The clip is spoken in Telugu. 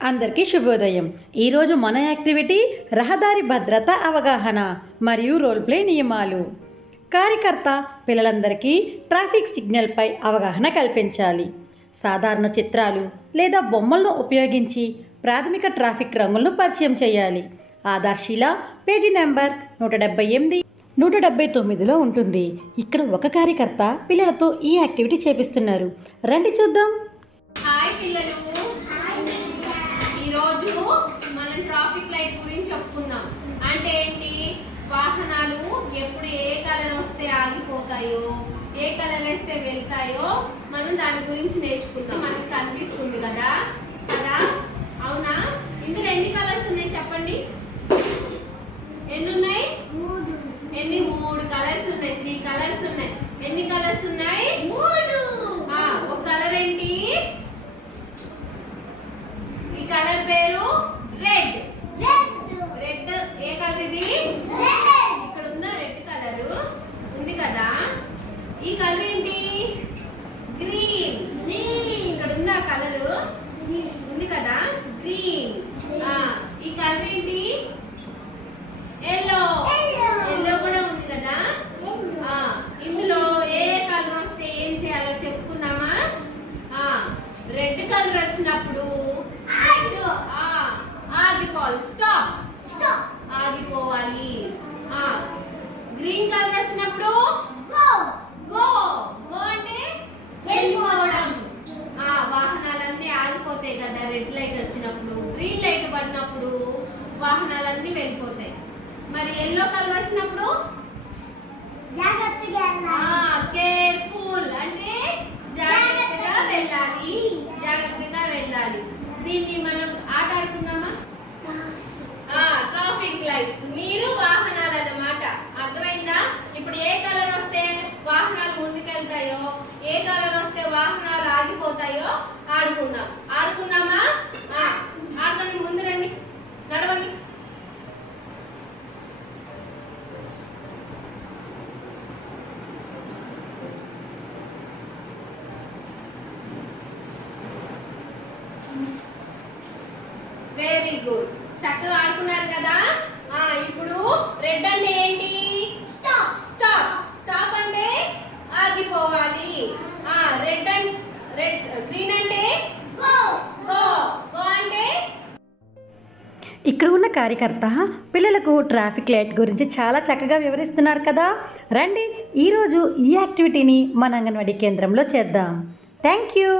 అందరికీ శుభోదయం. ఈరోజు మన యాక్టివిటీ రహదారి భద్రత అవగాహన మరియు రోల్ ప్లే నియమాలు. కార్యకర్త పిల్లలందరికీ ట్రాఫిక్ సిగ్నల్పై అవగాహన కల్పించాలి. సాధారణ చిత్రాలు లేదా బొమ్మలను ఉపయోగించి ప్రాథమిక ట్రాఫిక్ రంగులను పరిచయం చేయాలి. ఆధార్శీల పేజీ నెంబర్ 178 179లో ఉంటుంది. ఇక్కడ ఒక కార్యకర్త పిల్లలతో ఈ యాక్టివిటీ చేపిస్తున్నారు. రండి చూద్దాం. హాయ్ పిల్లలు, ఈరోజు మనం ట్రాఫిక్ లైట్ గురించి చెప్పుకుందాం. అంటే ఏంటి? వాహనాలు ఎప్పుడు ఏ కలర్ వస్తే ఆగిపోతాయో, ఏ కలర్ వేస్తే వెళ్తాయో మనం దాని గురించి నేర్చుకుందాం. మనకి కనిపిస్తుంది కదా కదా అవునా? ఇందులో ఎన్ని కలర్స్ ఉన్నాయి చెప్పండి? ఎన్ని ఉన్నాయి? మూడు కలర్స్ ఉన్నాయి. 3 కలర్స్ ఉన్నాయి. ఎన్ని కలర్స్ ఉన్నాయి? 3. ఒక కలర్ ఏంటి? ఈ కలర్ పేరు రెడ్. రెడ్ ఏ కలర్ ఇది? ఇక్కడ ఉందా రెడ్ కలర్? ఉంది కదా. ఈ కలర్ ఏంటి? గ్రీన్. ఇక్కడ ఉందా కలర్? ఉంది కదా, గ్రీన్. ఈ కలర్ ఏంటి? ఎల్లో. ఎల్లో కూడా ఉంది కదా. ఇందులో ఏ కలర్ వస్తే ఏం చేయాలో చెప్పుకుందామా? రెడ్ కలర్ వచ్చినప్పుడు ఆగిపోవాలి, స్టాప్, ఆగిపోవాలి. గ్రీన్ కలర్ వచ్చినప్పుడు గో అంటే వెళ్ళిపోవడం. వాహనాలన్నీ ఆగిపోతాయి కదా రెడ్ లైట్ వచ్చినప్పుడు. గ్రీన్ లైట్ పడినప్పుడు వాహనాలన్నీ వెళ్ళిపోతాయి. మరి ఎల్లో కలర్ వచ్చినప్పుడు కేర్ఫుల్ అంటే జాగ్రత్తగా వెళ్ళాలి, జాగ్రత్తగా వెళ్ళాలి. దీన్ని మనం ఆట ఆడుకుందామా? ట్రాఫిక్ లైట్స్ మీరు వాహనాలు అన్నమాట. అర్థమైందా? ఇప్పుడు ఏ కలర్ వస్తే వాహనాలు ముందుకెళ్తాయో, ఏ కలర్ వస్తే వాహనాలు ఆగిపోతాయో ఆడుకుందామా? ఆడుకొని ముందు రండి, నడవండి. వెరీ గుడ్, చక్కగా ఆడుకున్నారు కదా. ఇప్పుడు రెడ్ అంటే ఏంటి? స్టాప్ అంటే ఆగిపోవాలి. గ్రీన్ అంటే గో అంటే. ఇక్కడ ఉన్న కార్యకర్త పిల్లలకు ట్రాఫిక్ లైట్ గురించి చాలా చక్కగా వివరిస్తున్నారు కదా. రండి ఈరోజు ఈ యాక్టివిటీని మన అంగన్వాడీ కేంద్రంలో చేద్దాం. Thank you.